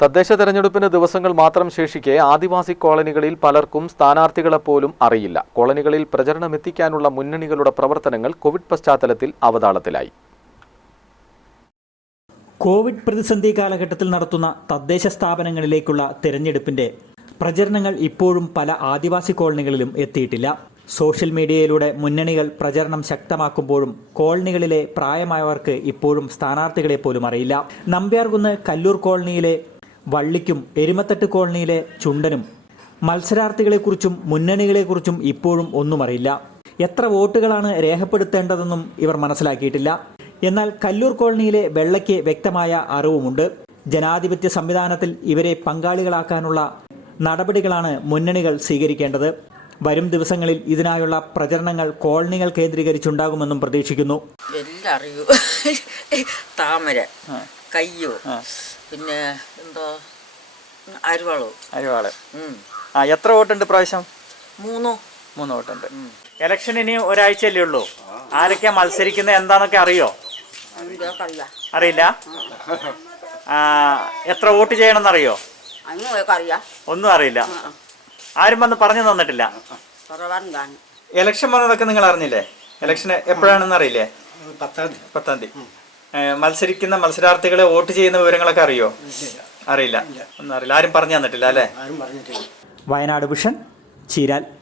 തദ്ദേശ തെരഞ്ഞെടുപ്പിന് ദിവസങ്ങൾ മാത്രം ശേഷിക്കെ ആദിവാസി കോളനികളിൽ പലർക്കും സ്ഥാനാർത്ഥികളെ പോലും അറിയില്ല. കോളനികളിൽ പ്രചരണമെത്തിക്കാനുള്ള മുന്നണികളുടെ പ്രവർത്തനങ്ങൾ കോവിഡ് പശ്ചാത്തലത്തിൽ അവതാളത്തിലായി. കോവിഡ് പ്രതിസന്ധി കാലഘട്ടത്തിൽ നടത്തുന്ന തദ്ദേശ സ്ഥാപനങ്ങളിലേക്കുള്ള തെരഞ്ഞെടുപ്പിന്റെ പ്രചരണങ്ങൾ ഇപ്പോഴും പല ആദിവാസി കോളനികളിലും എത്തിയിട്ടില്ല. സോഷ്യൽ മീഡിയയിലൂടെ മുന്നണികൾ പ്രചരണം ശക്തമാക്കുമ്പോഴും കോളനികളിലെ പ്രായമായവർക്ക് ഇപ്പോഴും സ്ഥാനാർത്ഥികളെ പോലും അറിയില്ല. നമ്പ്യാർകുന്ന് കല്ലൂർ കോളനിയിലെ വള്ളിക്കും എരുമത്തട്ട് കോളനിയിലെ ചുണ്ടനും മത്സരാർത്ഥികളെക്കുറിച്ചും മുന്നണികളെക്കുറിച്ചും ഇപ്പോഴും ഒന്നും അറിയില്ല എത്ര വോട്ടുകളാണ് രേഖപ്പെടുത്തേണ്ടതെന്നും ഇവർ മനസ്സിലാക്കിയിട്ടില്ല. എന്നാൽ കല്ലൂർ കോളനിയിലെ വെള്ളയ്ക്ക് വ്യക്തമായ അറിവുമുണ്ട്. ജനാധിപത്യ സംവിധാനത്തിൽ ഇവരെ പങ്കാളികളാക്കാനുള്ള നടപടികളാണ് മുന്നണികൾ സ്വീകരിക്കേണ്ടത്. വരും ദിവസങ്ങളിൽ ഇതിനായുള്ള പ്രചരണങ്ങൾ കോളനികൾ കേന്ദ്രീകരിച്ചുണ്ടാകുമെന്നും പ്രതീക്ഷിക്കുന്നു. എല്ലാം അറിയൂ. താമര കയ്യോ പിന്നെ എന്തോ അരുവളോ. അരിവാൾ. ആ എത്ര വോട്ടുണ്ട് പ്രാവശ്യം മൂന്നോ. മൂന്ന് വോട്ടുണ്ട്. ഇലക്ഷൻ ഇനി ഒരാഴ്ചയല്ലേ ഉള്ളൂ. ആരൊക്കെയാ മത്സരിക്കുന്നത് എന്താന്നൊക്കെ അറിയോ? അറിയില്ല ആ, എത്ര വോട്ട് ചെയ്യണമെന്ന് അറിയോ. ഒന്നും അറിയില്ല. ആരും വന്ന് പറഞ്ഞു തന്നിട്ടില്ല. കുറവാണ് കാണും. ഇലക്ഷൻ വന്നതൊക്കെ നിങ്ങൾ അറിഞ്ഞില്ലേ ഇലക്ഷൻ എപ്പോഴാണെന്ന് അറിയില്ലേ പത്താം തീയതി. മത്സരിക്കുന്ന മത്സരാർത്ഥികളെ വോട്ട് ചെയ്യുന്ന വിവരങ്ങളൊക്കെ അറിയോ? അറിയില്ല. ഒന്നും അറിയില്ല. ആരും പറഞ്ഞു തന്നിട്ടില്ല അല്ലേ? വയനാട് ഭൂഷൺ ചീരാൽ.